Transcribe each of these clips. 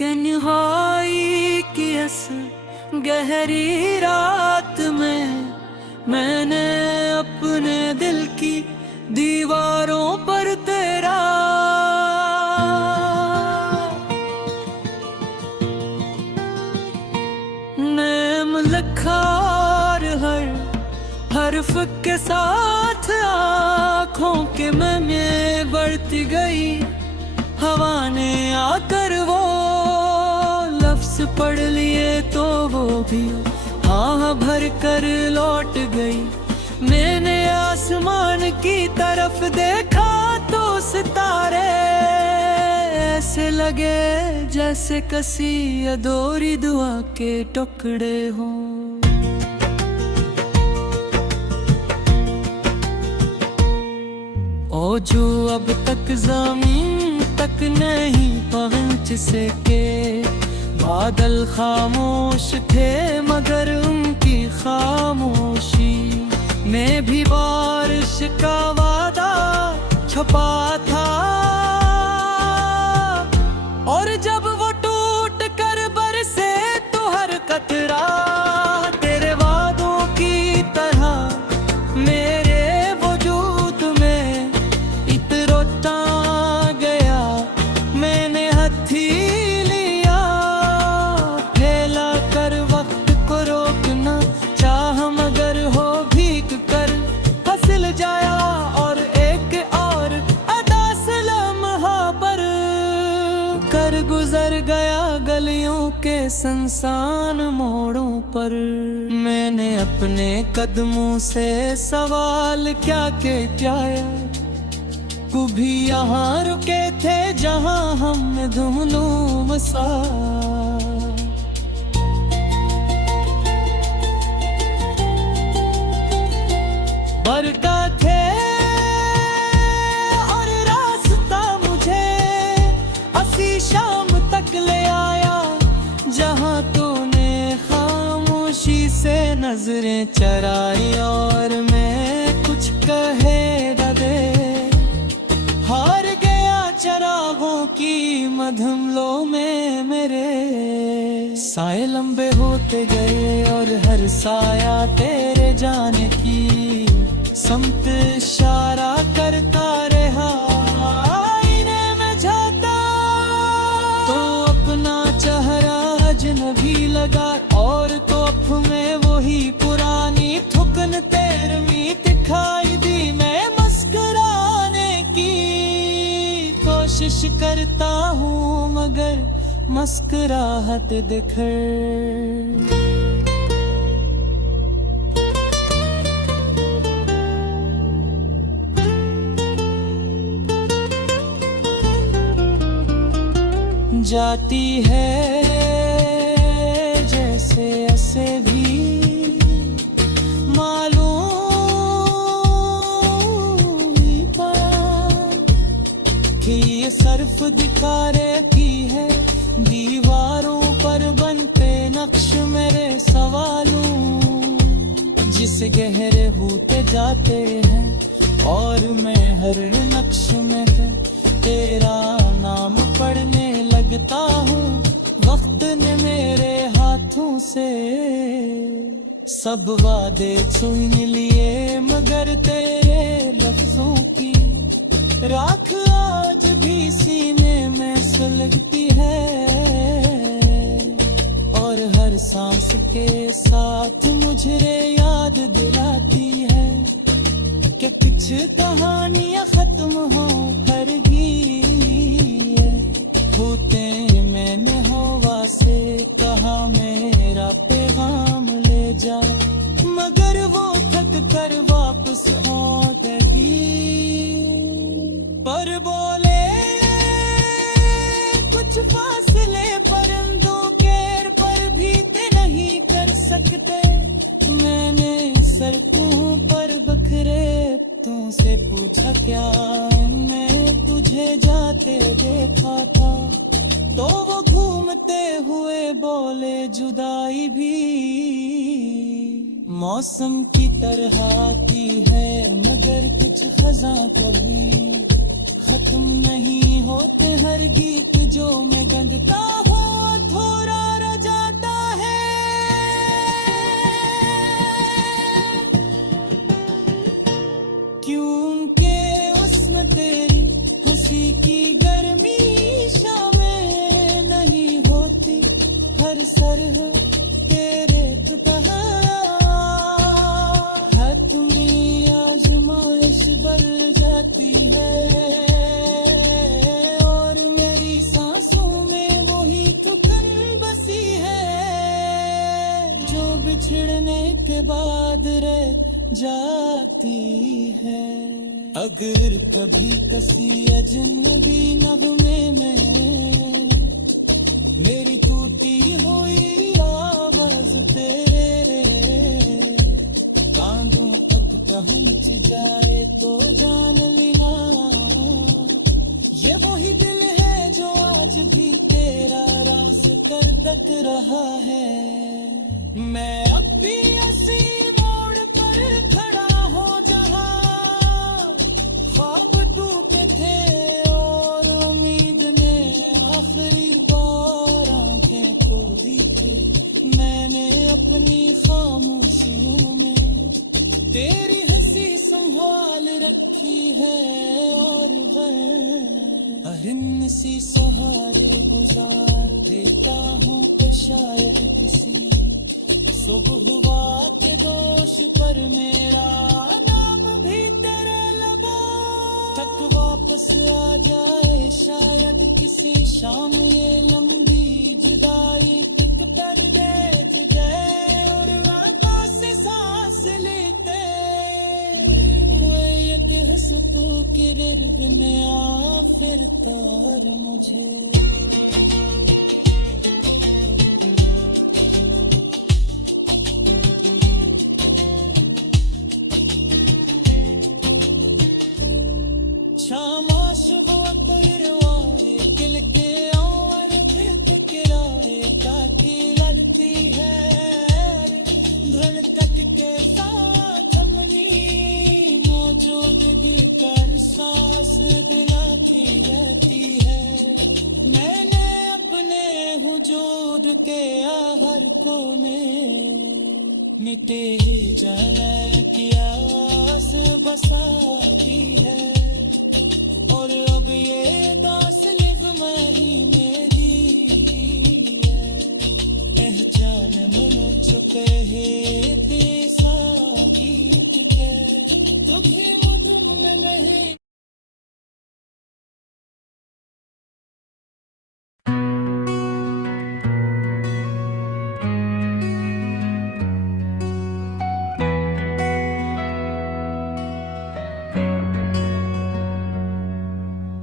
तन्हाई की इस गहरी रात में मैंने अपने दिल की दीवारों पर तेरा नाम लिखा और हर हर्फ के साथ आँखों के में बढ़ती गई। हवा ने आकर वो लफ्ज पढ़ लिए तो वो भी हाँ भर कर लौट गई। मैंने आसमान की तरफ देखा तो सितारे ऐसे लगे जैसे कसी अधूरी दुआ के टुकड़े हों। ओ जो अब तक ज़मीन तक नहीं पहुँच सके, बादल खामोश थे मगर उनकी खामोशी में भी बारिश का वादा छुपा था। और जब वो टूट कर बरसे तो हर कतरा तेरे वादों की तरह मेरे वजूद में इतरोता गया। मैंने हथी लिया फैला कर वक्त को रोकना चाह मगर हो भीग कर फिसल जाया। और एक और अदा से लम्हा पर कर गुजर गया गलियों के सुनसान मोड़ों पर। मैंने अपने कदमों से सवाल क्या के जाया, कभी यहाँ रुके थे जहाँ हमने धुमलूम सा बरका थे। और रास्ता मुझे असी शाम तक ले आया जहाँ तूने खामोशी से नजरें चराई। और मैं कुछ कहे न दे हार गया चरागों की मधमलों में। मेरे साए लंबे होते गए और हर साया तेरे जाने की समत इशारा करता रहा। आईने में झांका तो अपना चेहरा अजनबी लगा। और तो अफ में वही पुरानी थुकन तेरवी दिखाई दी। मैं मुस्कुराने की कोशिश करता हूँ मगर मुस्कुराहट दिखे। जाती है जैसे ऐसे भी मालूम ही पड़ा कि ये सर्फ दिखारे की है दीवारों पर बनते नक्श मेरे सवालों जिस गहरे होते जाते हैं। और मैं हर नक्श में तेरा नाम पढ़ने लगता हूँ। वक्त ने मेरे हाथों से सब वादे छीन लिए मगर तेरे लफ्जों की राख आज भी सीने में सुलगती है। और हर सांस के साथ मुझे याद दिलाती है कि कुछ कहानियां खत्म हो करगी। होते मैंने हवा से कहा मेरा पैगाम ले जा मगर वो थक कर वापस आएगी। पर बोले कुछ फासले परिंदों के पर भी ते नहीं कर सकते। मैंने सड़कों पर बखरे तुमसे पूछा क्या मैं तुझे जाते देखा था। तो वो घूमते हुए बोले जुदाई भी मौसम की तरह आती है मगर कुछ खजा कभी खत्म नहीं होते हर गीत जो मैं गंगता हूँ अधूरा रह जाता है। क्योंकि उसमें तेरी हंसी की गर्मी शामें नहीं होती, हर सरह तेरे तहा है तुम्हें आजमाइश बढ़ जाती है। और मेरी सांसों में वही थुकन बसी है जो बिछड़ने के बाद रह जाती है। अगर कभी किसी अजनबी नगमे में मेरी टूटी हुई आवाज तेरे कांधों तक पहुंच जाए तो जान लेना ये वही दिल है जो आज भी तेरा रास कर दक रहा है। मैं अब भी ऐसी मोड़ पर खड़ा हो जहां ख्वाब टूटे थे और उम्मीद ने आखिरी बार आंखें खोली थी। मैंने अपनी खामोशियों में तेरी हंसी संभाल रखी है और वह सी सहारे गुजार देता हूँ कि शायद किसी सुबह के दोष पर मेरा नाम भी तेरे लबों तक वापस आ जाए। शायद किसी शाम ये लंबी जुदाई टिक कर बैठ जाए और आंखों से सांस लेते हुए ये कह सकूं कि रिर्द में आ फिर तार मुझे। शामाश वो तगरवारे किल के और फिर किराए ताकि लड़ती है धुन तक के साथ हमनी मौजूदगी कर सांस दिलाती रहती है। मैंने अपने वजूद के हर कोने मिटे जाने की आस बसाती है। और अब ये दास लिव महीने दी है पहचान मिल चुके हैं तेसा गीत के तुझे मधुम में नहीं।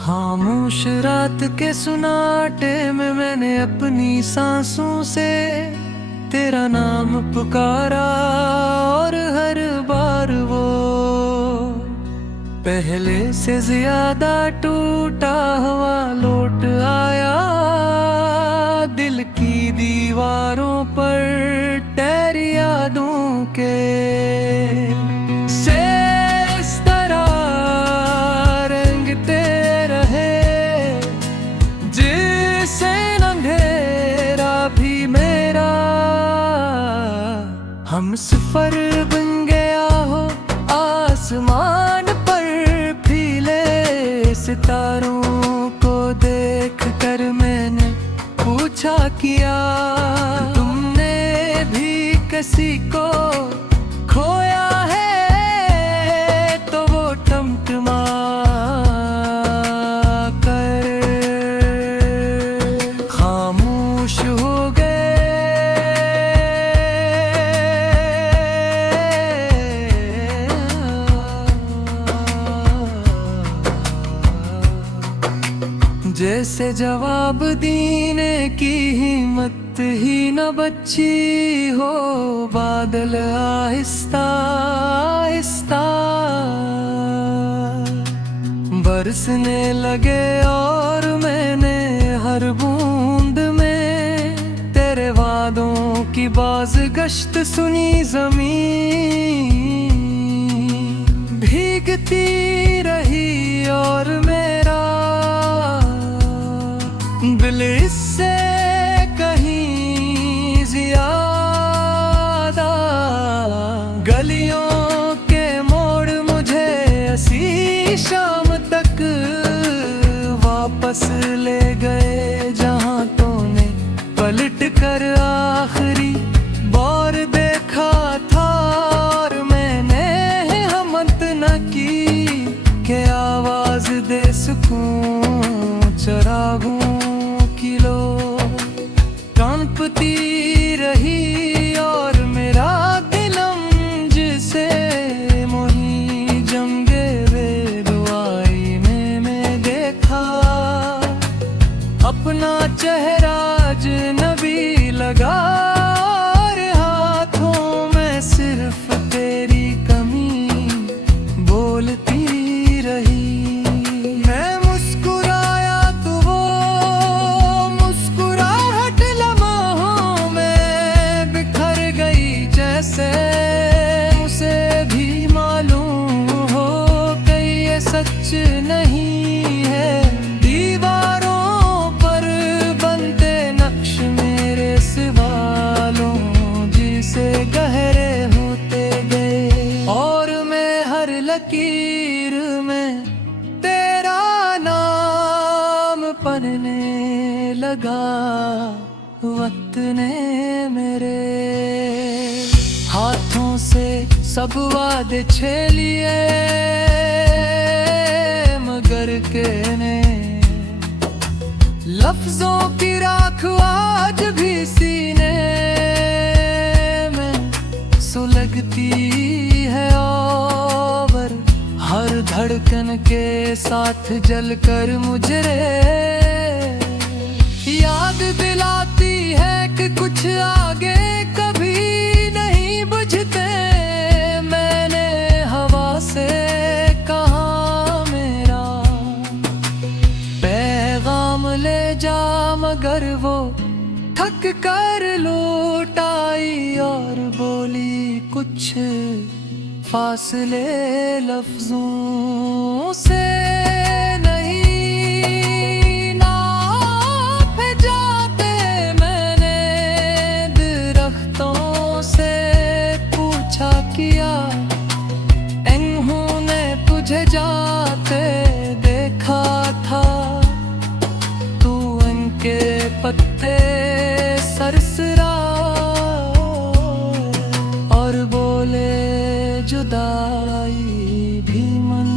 खामोश रात के सुनाटे में मैंने अपनी सांसों से तेरा नाम पुकारा और हर बार वो पहले से ज्यादा टूटा हुआ लौट आया। दिल की दीवारों पर तैर यादों के हम सफर बन गया हो आसमान पर फीले सितारों को देख कर मैंने पूछा किया तुमने भी किसी को खोया है तो वो टमटमा कर खामोश हो गए। जैसे जवाब देने की हिम्मत ही न बची हो बादल आहिस्ता आहिस्ता बरसने लगे और मैंने हर बूंद में तेरे वादों की बाज गश्त सुनी। जमीन भीगती रही और मेरा शाम तक वापस ले गए जहां तूने पलट कर आखिरी बार देखा था। और मैंने हिम्मत न की कि आवाज दे सकूं चरागों की लो। कांपती रही और मेरा दिलम जिसे मोही जमगे बेदुआई में मैं देखा। अपना चेहरा अजनबी लगा और हाथों में सिर्फ तेरी कमी बोलती रही। मैं मुस्कुराया तो वो मुस्कुराहट लम्हों में बिखर गई जैसे उसे भी मालूम हो कि ये सच नहीं है। दीवारों पर बनते नक्श मेरे सवालों जिसे गहरे होते गए। और मैं हर लकीर में तेरा नाम पढ़ने लगा। वक्त ने मेरे हाथों से सब वादे छीन लिए मगर कहने लफ्जों की राख आज भी सीने में सुलगती है। और हर धड़कन के साथ जलकर मुझे याद दिलाती है कि कुछ आगे कभी नहीं बुझते। मैंने हवा से कहा मेरा पैगाम ले जा मगर वो थक कर लौट आई और बोली कुछ फासले लफ्जों से नहीं नाप जाते। मैंने दरख्तों से पूछा किया इन्होंने तुझे जाते देखा था। तू इनके पत्ते सरसरा और बोले जुदाई भी मन।